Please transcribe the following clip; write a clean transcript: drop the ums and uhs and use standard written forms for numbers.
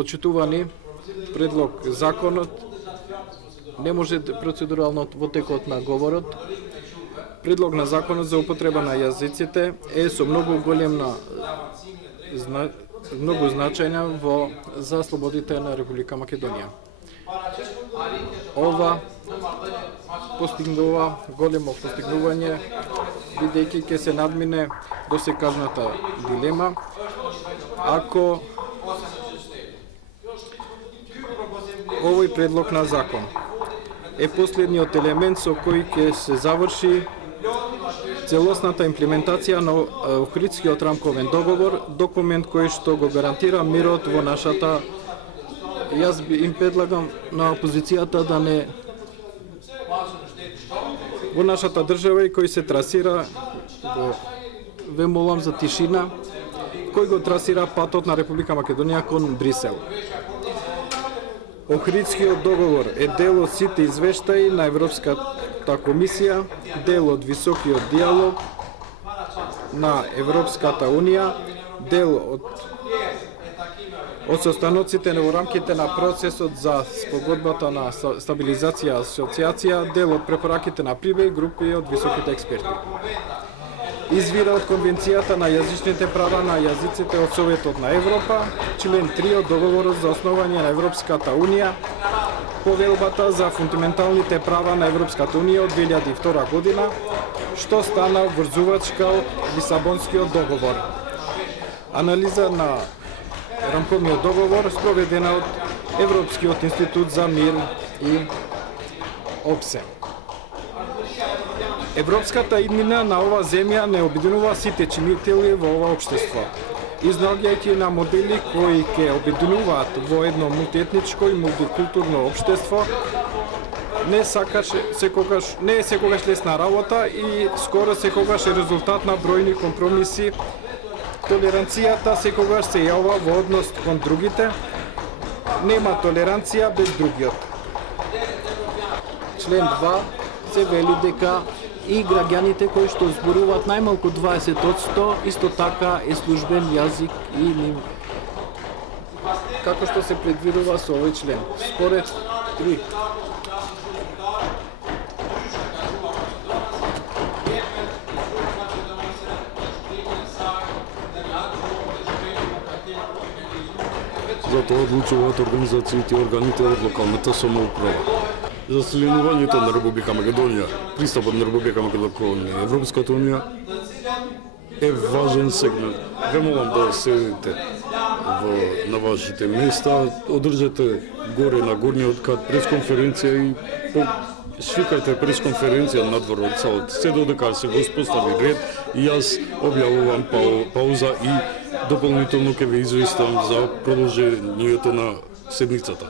Почитувани, предлог законот не може процедурално во текот на говорот. Предлог на законот за употреба на јазиците е со многу многу значајна за слободите на Република Македонија. Ова постигнува големо постигнување, бидејќи ќе се надмине досекажната дилема ако овој предлог на закон е последниот елемент со кој ќе се заврши целосната имплементација на Охридскиот рамковен договор, документ кој што го гарантира мирот во нашата. Јас им предлагам на опозицијата да не во нашата држава и кој се трасира ве молам за тишина, кој го трасира патот на Република Македонија кон Брисел. Охридскиот договор е дел од сите извештаи на Европската комисија, дел од високиот диалог на Европската унија, дел од состаноците во рамките на процесот за спогодбата на стабилизација и асоциација, дел од препораките на ПРИБЕ и групи од високите експерти. Извира од Конвенцијата на јазичните права на јазиците од Советот на Европа, член 3 од Договорот за основање на Европската Унија, Повелбата за фундаменталните права на Европската Унија од 2002 година, што стана врзувачка од Лисабонскиот договор. Анализа на рамковниот договор спроведена од Европскиот институт за мир и ОПСЕ. Европската иднина на ова земја не обединува сите чинители во ова општество, изнаоѓајќи на модели кои ќе обединуваат во едно мултиетничко и мултикултурно општество. Не е секогаш лесна работа и скоро секогаш е резултат на бројни компромиси. Толеранцијата секогаш се јавува во однос кон другите. Нема толеранција без другиот. Член 2 се вели дека и граѓаните кои што зборуваат најмалку 20%, исто така е службен јазик и ним, како што се предвидува со овој член. Според 3. Затоа одлучуваат организациите и органите од локалната самоуправа. За членувањето на Република Македонија, пристапот на Република Македонија кон Европската Унија е важен сегмент. Ве молам да седите на вашите места, одржете горе на горниот кат пресконференција и свикајте пресконференција надвор од салата. Се додека се го испостави ред и јас објавувам пауза и дополнително ќе ве известам за продолжението на седницата.